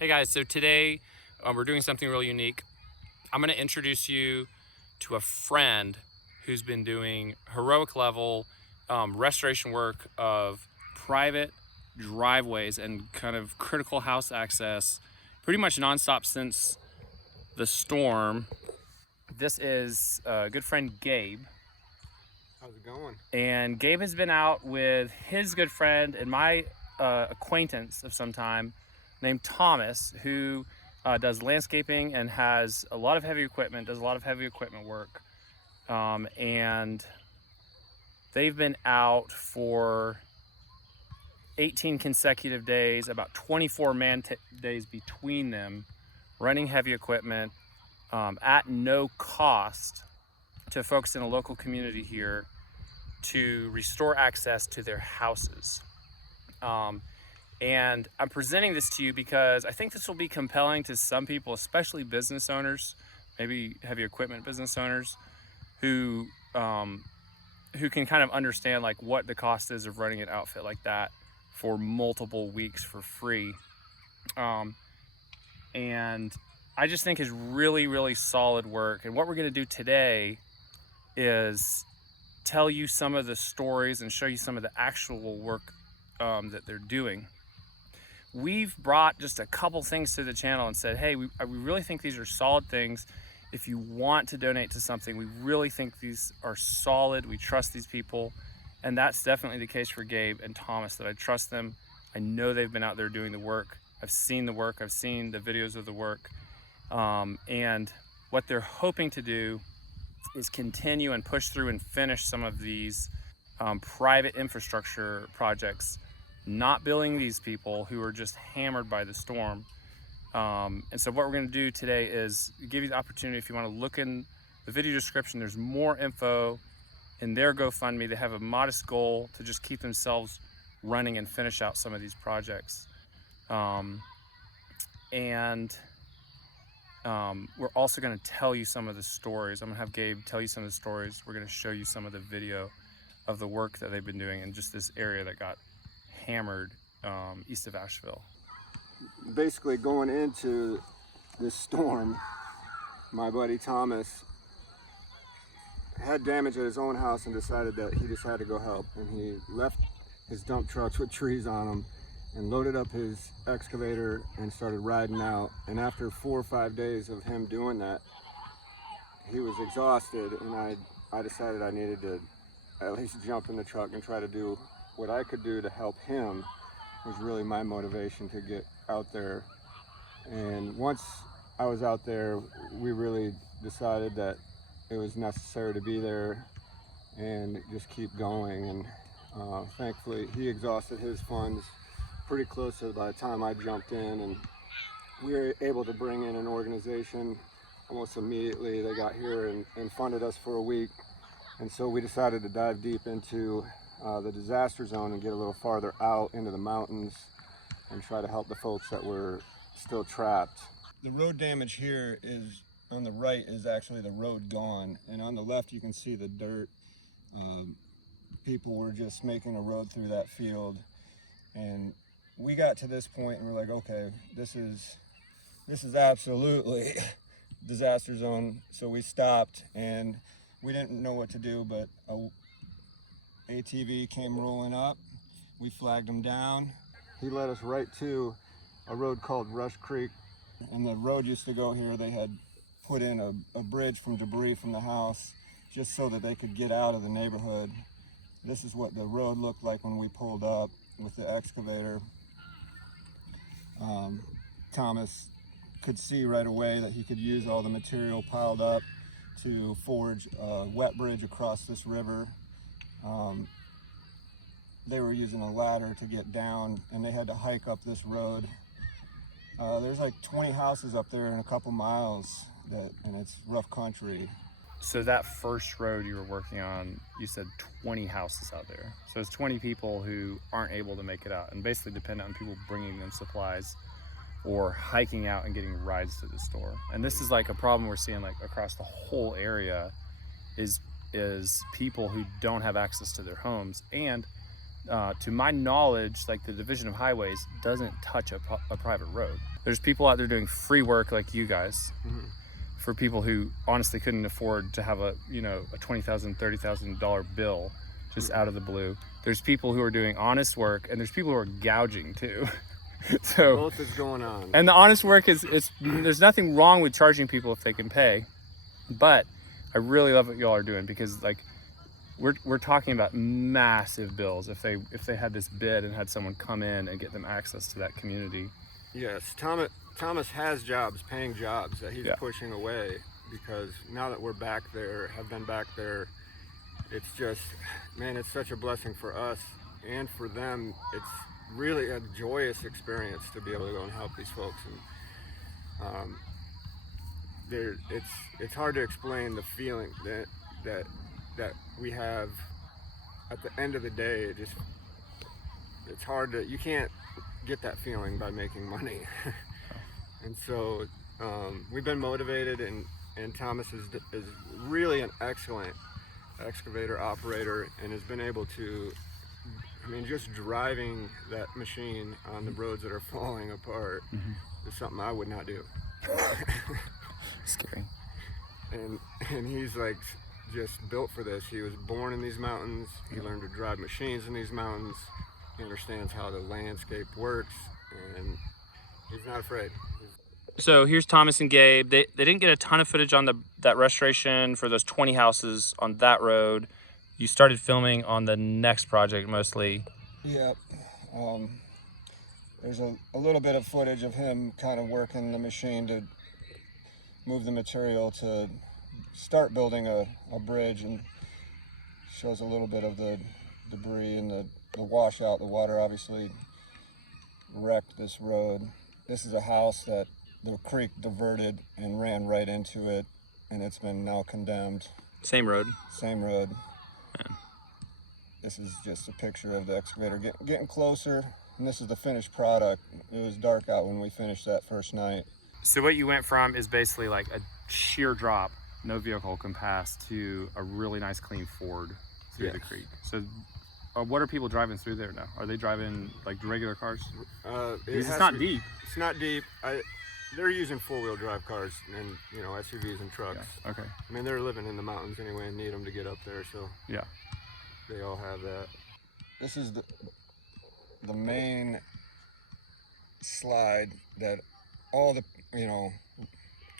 Hey guys, so today we're doing something really unique. I'm going to introduce you to a friend who's been doing heroic level restoration work of private driveways and kind of critical house access pretty much nonstop since the storm. This is a good friend Gabe. How's it going? And Gabe has been out with his good friend and my acquaintance of some time named Thomas, who does landscaping and has a lot of heavy equipment, does a lot of heavy equipment work. And they've been out for 18 consecutive days, about 24 days between them, running heavy equipment at no cost to folks in a local community here to restore access to their houses. And I'm presenting this to you because I think this will be compelling to some people, especially business owners, maybe heavy equipment business owners, who can kind of understand like what the cost is of running an outfit like that for multiple weeks for free. And I just think is really, really solid work. And what we're going to do today is tell you some of the stories and show you some of the actual work that they're doing. We've brought just a couple things to the channel and said, hey, we really think these are solid things. If you want to donate to something, we really think these are solid. We trust these people. And that's definitely the case for Gabe and Thomas, that I trust them. I know they've been out there doing the work. I've seen the work. I've seen the videos of the work. And what they're hoping to do is continue and push through and finish some of these private infrastructure projects, not billing these people who are just hammered by the storm. And so what we're going to do today is give you the opportunity, if you want to look in the video description, there's more info in their GoFundMe. They have a modest goal to just keep themselves running and finish out some of these projects. We're also going to tell you some of the stories. I'm going to have Gabe tell you some of the stories. We're going to show you some of the video of the work that they've been doing in just this area that got hammered east of Asheville. Basically, going into this storm, my buddy Thomas had damage at his own house and decided that he just had to go help. And he left his dump trucks with trees on them and loaded up his excavator and started riding out. And after 4 or 5 days of him doing that, he was exhausted, and I decided I needed to at least jump in the truck and try to do what I could do to help him. Was really my motivation to get out there. And once I was out there, we really decided that it was necessary to be there and just keep going. And thankfully he exhausted his funds pretty close to by the time I jumped in, and we were able to bring in an organization almost immediately. They got here and funded us for a week. And so we decided to dive deep into the disaster zone and get a little farther out into the mountains and try to help the folks that were still trapped. The road damage here is, on the right is actually the road gone, and on the left you can see the dirt. People were just making a road through that field, and we got to this point and we're like, okay, this is absolutely disaster zone. So we stopped and we didn't know what to do, but ATV came rolling up. We flagged him down. He led us right to a road called Rush Creek. And the road used to go here. They had put in a bridge from debris from the house just so that they could get out of the neighborhood. This is what the road looked like when we pulled up with the excavator. Thomas could see right away that he could use all the material piled up to forge a wet bridge across this river. They were using a ladder to get down, and they had to hike up this road. There's like 20 houses up there in a couple miles, and it's rough country. So that first road you were working on, you said 20 houses out there. So it's 20 people who aren't able to make it out and basically depend on people bringing them supplies or hiking out and getting rides to the store. And this is like a problem we're seeing like across the whole area is people who don't have access to their homes, and to my knowledge, like the Division of Highways doesn't touch a private road. There's people out there doing free work like you guys, for people who honestly couldn't afford to have a $20,000, $30,000 bill just out of the blue. There's people who are doing honest work, and there's people who are gouging too. So both is going on. And the honest work is there's nothing wrong with charging people if they can pay, but I really love what y'all are doing, because like we're talking about massive bills if they had this bid and had someone come in and get them access to that community. Yes, Thomas has jobs, paying jobs that he's pushing away, because now that we're back there, have been back there, it's just, man, it's such a blessing for us and for them. It's really a joyous experience to be able to go and help these folks. And it's hard to explain the feeling that we have at the end of the day. It's hard to, you can't get that feeling by making money. And so we've been motivated, and Thomas is really an excellent excavator operator, and has been able to, I mean, just driving that machine on the roads that are falling apart is something I would not do. Scary. And he's like just built for this. He was born in these mountains. He learned to drive machines in these mountains. He understands how the landscape works, and he's not afraid. So here's Thomas and Gabe. They didn't get a ton of footage on that restoration for those 20 houses on that road. You started filming on the next project mostly. Yep. There's a little bit of footage of him kind of working the machine to move the material to start building a bridge, and shows a little bit of the debris and the washout. The water obviously wrecked this road. This is a house that the creek diverted and ran right into it, and it's been now condemned. Same road. Same road. Man. This is just a picture of the excavator getting closer, and this is the finished product. It was dark out when we finished that first night. So what you went from is basically like a sheer drop, no vehicle can pass, to a really nice clean ford through the creek. So what are people driving through there now? Are they driving like regular cars? It's not deep. It's not deep. They're using four-wheel drive cars and SUVs and trucks. Yeah. Okay. I mean, they're living in the mountains anyway and need them to get up there, so yeah, they all have that. This is the main slide that all the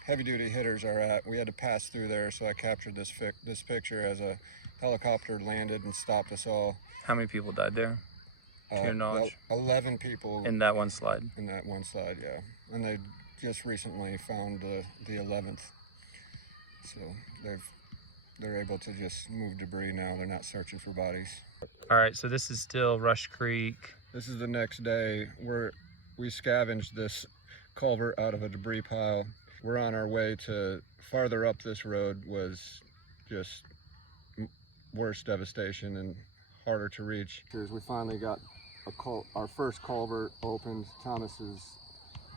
heavy-duty hitters are at. We had to pass through there, so I captured this picture as a helicopter landed and stopped us all. How many people died there, to your knowledge? 11 people. In that one slide? In that one slide, yeah. And they just recently found the 11th. So they're able to just move debris now. They're not searching for bodies. All right, so this is still Rush Creek. This is the next day. We scavenged this culvert out of a debris pile. We're on our way to farther up this road. Was just worse devastation and harder to reach. We finally got our first culvert opened. Thomas is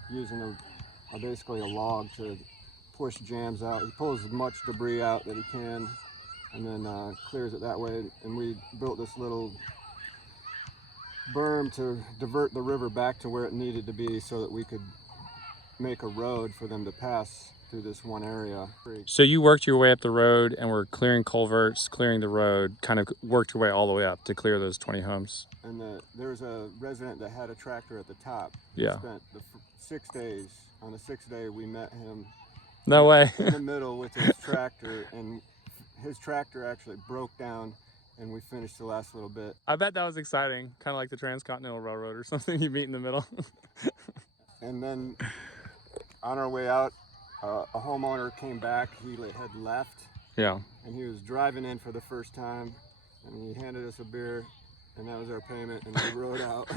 using basically a log to push jams out. He pulls as much debris out that he can, and then clears it that way. And we built this little berm to divert the river back to where it needed to be, so that we could make a road for them to pass through this one area. So you worked your way up the road and were clearing culverts, clearing the road, kind of worked your way all the way up to clear those 20 homes. And there's a resident that had a tractor at the top. Yeah. He spent the 6 days. On the 6th day, we met him. No way. In the middle with his tractor, and his tractor actually broke down, and we finished the last little bit. I bet that was exciting, kind of like the Transcontinental Railroad or something. You meet in the middle. And then on our way out, a homeowner came back. He had left. Yeah. And he was driving in for the first time, and he handed us a beer, and that was our payment, and we rode out.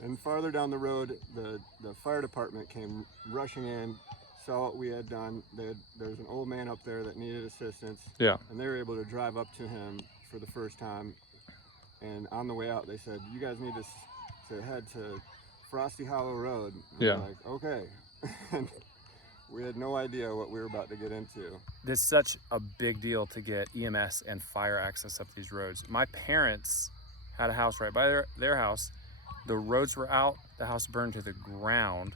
And farther down the road, the fire department came rushing in, saw what we had done. There was an old man up there that needed assistance. Yeah. And they were able to drive up to him for the first time. And on the way out, they said, "You guys need to head to Frosty Hollow Road." And yeah. we're like, okay. And We had no idea what we were about to get into. It's such a big deal to get EMS and fire access up these roads. My parents had a house right by their house. The roads were out, the house burned to the ground,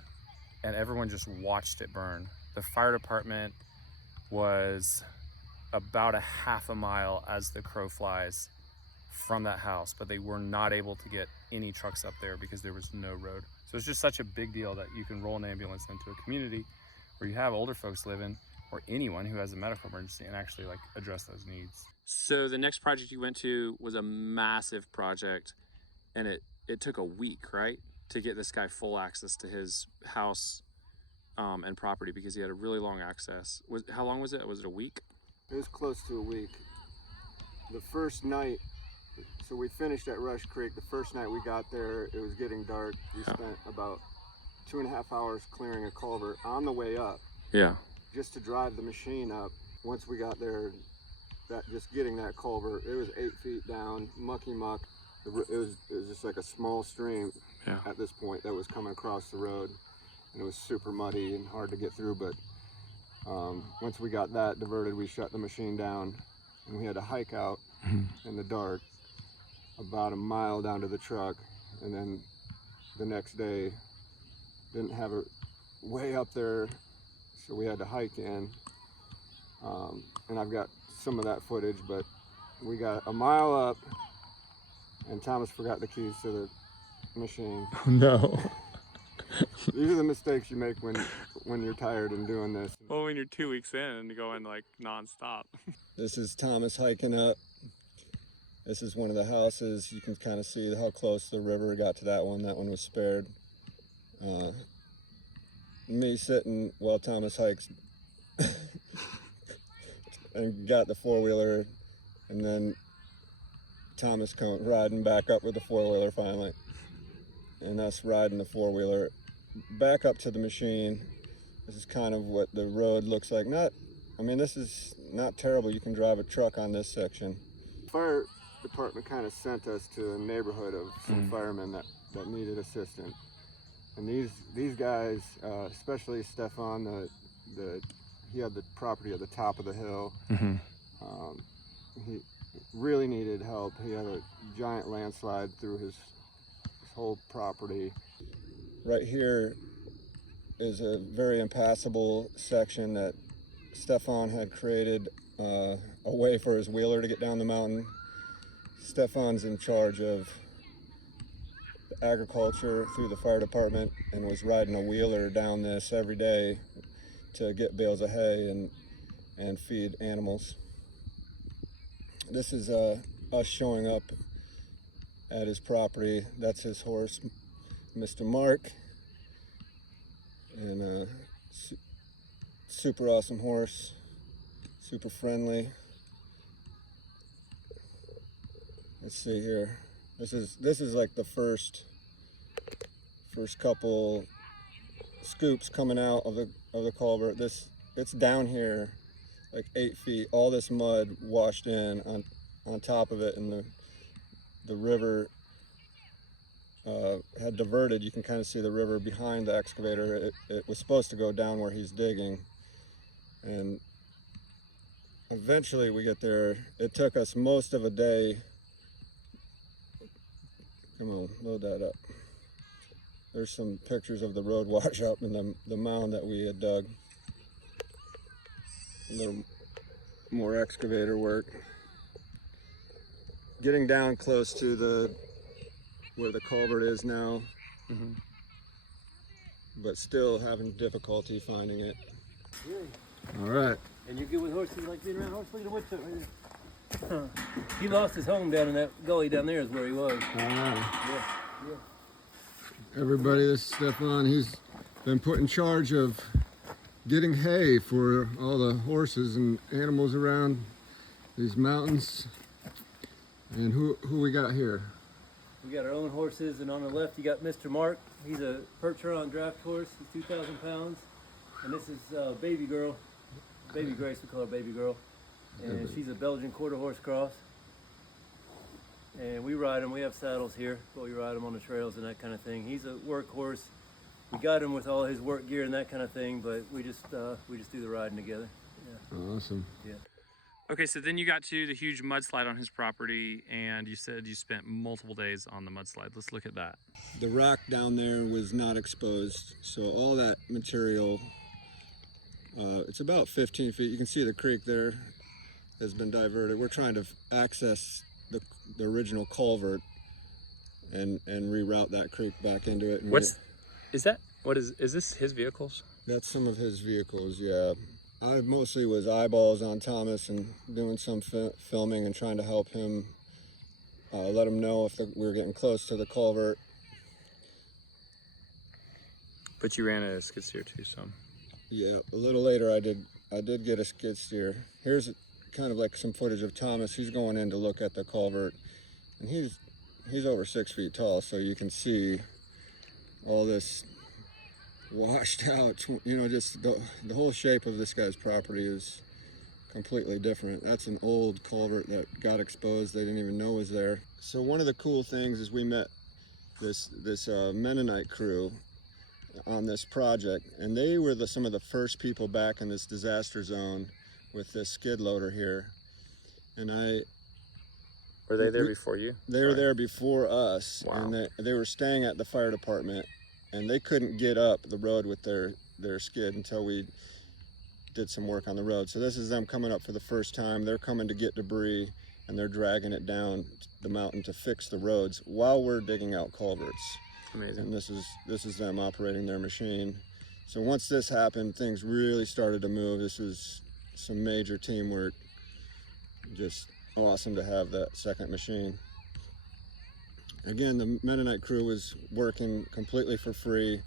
and everyone just watched it burn. The fire department was about a half a mile as the crow flies from that house, but they were not able to get any trucks up there because there was no road. So it's just such a big deal that you can roll an ambulance into a community where you have older folks living, or anyone who has a medical emergency, and actually like address those needs. So the next project you went to was a massive project, and it took a week, right, to get this guy full access to his house and property, because he had a really long access. How long was it? Was it a week? It was close to a week. The first night, so we finished at Rush Creek. The first night we got there, it was getting dark. We spent about 2.5 hours clearing a culvert on the way up. Yeah. Just to drive the machine up. Once we got there, just getting that culvert, it was 8 feet down, mucky muck. It was just like a small stream at this point that was coming across the road, and it was super muddy and hard to get through. But once we got that diverted, we shut the machine down, and we had to hike out in the dark about a mile down to the truck, and then the next day didn't have a way up there, so we had to hike in. And I've got some of that footage, but we got a mile up, and Thomas forgot the keys to the machine. Oh no. These are the mistakes you make when you're tired and doing this. Well, when you're 2 weeks in and going like nonstop. This is Thomas hiking up. This is one of the houses. You can kind of see how close the river got to that one. That one was spared. Me sitting while Thomas hikes and got the four-wheeler, and then Thomas riding back up with the four-wheeler finally, and us riding the four-wheeler back up to the machine. This is kind of what the road looks like. This is not terrible. You can drive a truck on this section. Fire department kind of sent us to a neighborhood of some firemen that needed assistance. And these guys, especially Stefan, he had the property at the top of the hill. He really needed help. He had a giant landslide through his whole property. Right here is a very impassable section that Stefan had created a way for his wheeler to get down the mountain. Stefan's in charge of agriculture through the fire department and was riding a wheeler down this every day to get bales of hay and feed animals. This is us showing up at his property. That's his horse, Mr. Mark, and super awesome horse, super friendly. Let's see here. This is like the first couple scoops coming out of the culvert. It's down here like 8 feet. All this mud washed in on top of it, and the river had diverted. You can kind of see the river behind the excavator. It was supposed to go down where he's digging, and eventually we get there. It took us most of a day. Come on, load that up. There's some pictures of the road wash up and the mound that we had dug. A little more excavator work. Getting down close to where the culvert is now, but still having difficulty finding it. All right. And you're good with horses, like being around horses? Look at the wood chip right there. He lost his home down in that gully down there is where he was. Yeah. Everybody, this is Stefan. He's been put in charge of getting hay for all the horses and animals around these mountains. And who we got here? We got our own horses, and on the left you got Mr. Mark. He's a Percheron draft horse. He's 2,000 pounds. And this is Baby Girl. Baby Grace, we call her Baby Girl. And she's a Belgian quarter horse cross. And we ride them. We have saddles here, but we ride them on the trails and that kind of thing. He's a workhorse. got him with all his work gear and that kind of thing, but we just do the riding together. Yeah. Awesome. Yeah. Okay, so then you got to the huge mudslide on his property, and you said you spent multiple days on the mudslide. Let's look at that. The rock down there was not exposed, so all that material, it's about 15 feet. You can see the creek there has been diverted. We're trying to access the original culvert and reroute that creek back into it. And what is this his vehicles? that's some of his vehicles, yeah. I mostly was eyeballs on Thomas and doing some filming and trying to help him, let him know if we were getting close to the culvert. But you ran a skid steer too, so. Yeah, a little later I did get a skid steer. Here's kind of like some footage of Thomas. He's going in to look at the culvert, and he's over 6 feet tall, so you can see all this washed out, you know, just the whole shape of this guy's property is completely different. That's an old culvert that got exposed. They didn't even know was there. So one of the cool things is we met this Mennonite crew on this project, and they were some of the first people back in this disaster zone with this skid loader here. And Were they there before you? They were there before us. Wow. And they were staying at the fire department, and they couldn't get up the road with their skid until we did some work on the road. So this is them coming up for the first time. They're coming to get debris, and they're dragging it down the mountain to fix the roads while we're digging out culverts. Amazing. And this is them operating their machine. So once this happened, things really started to move. This is some major teamwork. Just awesome to have that second machine. Again, the Mennonite crew was working completely for free.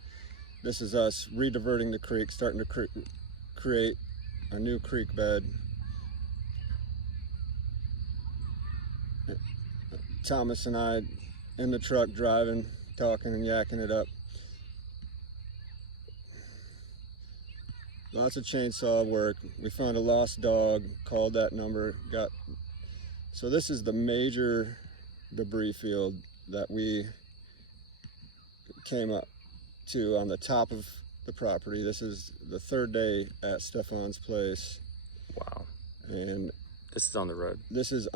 This is us re-diverting the creek, starting to create a new creek bed. Thomas and I in the truck driving, talking and yakking it up. Lots of chainsaw work. We found a lost dog, called that number, so this is the major debris field that we came up to on the top of the property. This is the third day at Stefan's place. Wow. And this is on the road. This is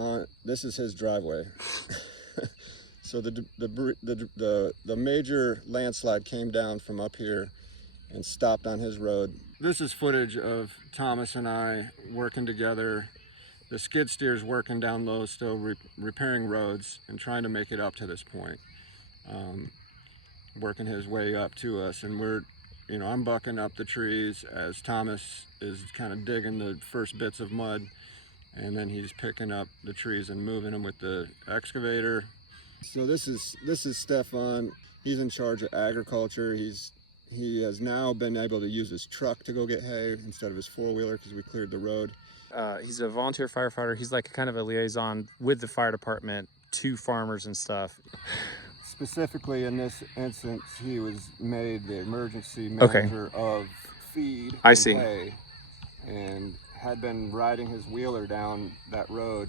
his driveway. So the major landslide came down from up here and stopped on his road. This is footage of Thomas and I working together. The skid steer's working down low still, repairing roads and trying to make it up to this point. Working his way up to us, and I'm bucking up the trees as Thomas is kind of digging the first bits of mud, and then he's picking up the trees and moving them with the excavator. So this is Stefan. He's in charge of agriculture. He has now been able to use his truck to go get hay instead of his four-wheeler because we cleared the road. He's a volunteer firefighter. He's like kind of a liaison with the fire department to farmers and stuff. Specifically in this instance, he was made the emergency manager of feed and hay, and had been riding his wheeler down that road,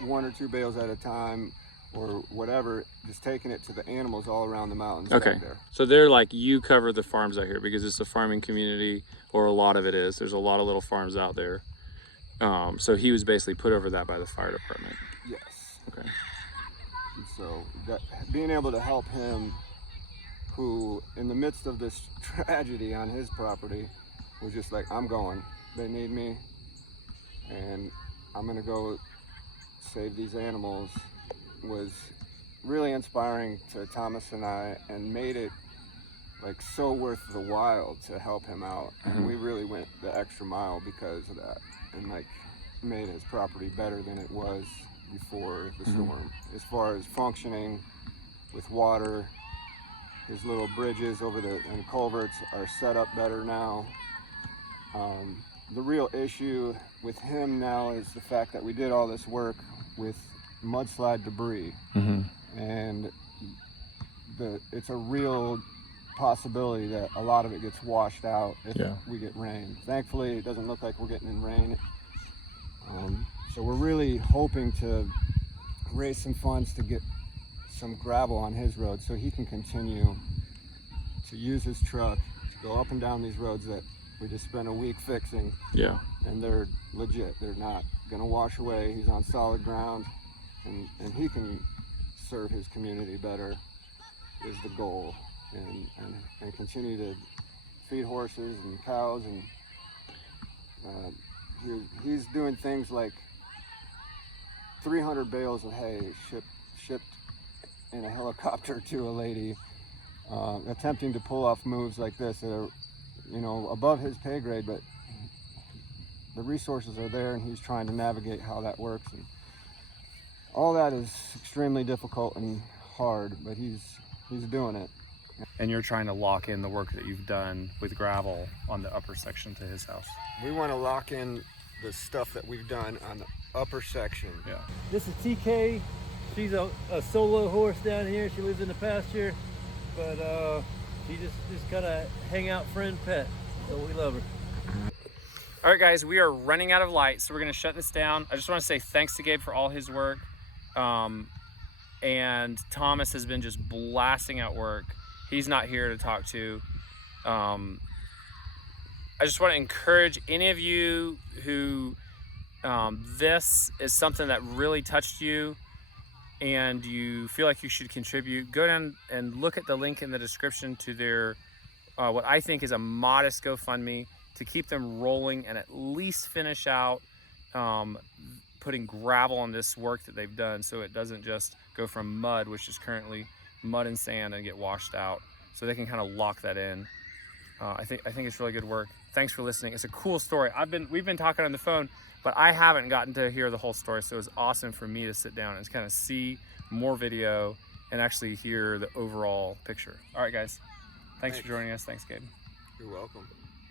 1 or 2 bales at a time, or whatever, just taking it to the animals all around the mountains. Okay. Back there. So they're like, you cover the farms out here because it's a farming community, or a lot of it is. There's a lot of little farms out there. So he was basically put over that by the fire department. Yes. Okay. And so being able to help him, who in the midst of this tragedy on his property was just like, I'm going, they need me, and I'm gonna go save these animals, was really inspiring to Thomas and I, and made it like so worth the while to help him out. And we really went the extra mile because of that, and like made his property better than it was before the storm. As far as functioning with water, his little bridges and culverts are set up better now. The real issue with him now is the fact that we did all this work with mudslide debris, and it's a real possibility that a lot of it gets washed out if we get rain. Thankfully, it doesn't look like we're getting in rain. So we're really hoping to raise some funds to get some gravel on his road so he can continue to use his truck to go up and down these roads that we just spent a week fixing. Yeah. And they're legit. They're not gonna wash away. He's on solid ground, and he can serve his community better is the goal, and continue to feed horses and cows, and he's doing things like 300 bales of hay shipped in a helicopter to a lady, attempting to pull off moves like this that are, you know, above his pay grade, but the resources are there, and he's trying to navigate how that works, and all that is extremely difficult and hard, but he's doing it. And you're trying to lock in the work that you've done with gravel on the upper section to his house. We want to lock in the stuff that we've done on the upper section. Yeah. This is TK. She's a solo horse down here. She lives in the pasture, but she just kind of hangout friend pet. So we love her. All right, guys, we are running out of light, so we're going to shut this down. I just want to say thanks to Gabe for all his work. And Thomas has been just blasting out work. He's not here to talk to. I just want to encourage any of you who this is something that really touched you and you feel like you should contribute, go down and look at the link in the description to their what I think is a modest GoFundMe to keep them rolling and at least finish out putting gravel on this work that they've done, so it doesn't just go from mud, which is currently mud and sand, and get washed out. So they can kind of lock that in. I think it's really good work. Thanks for listening. It's a cool story. We've been talking on the phone, but I haven't gotten to hear the whole story, so it was awesome for me to sit down and kind of see more video and actually hear the overall picture. All right, guys. Thanks for joining us. Thanks, Gabe. You're welcome.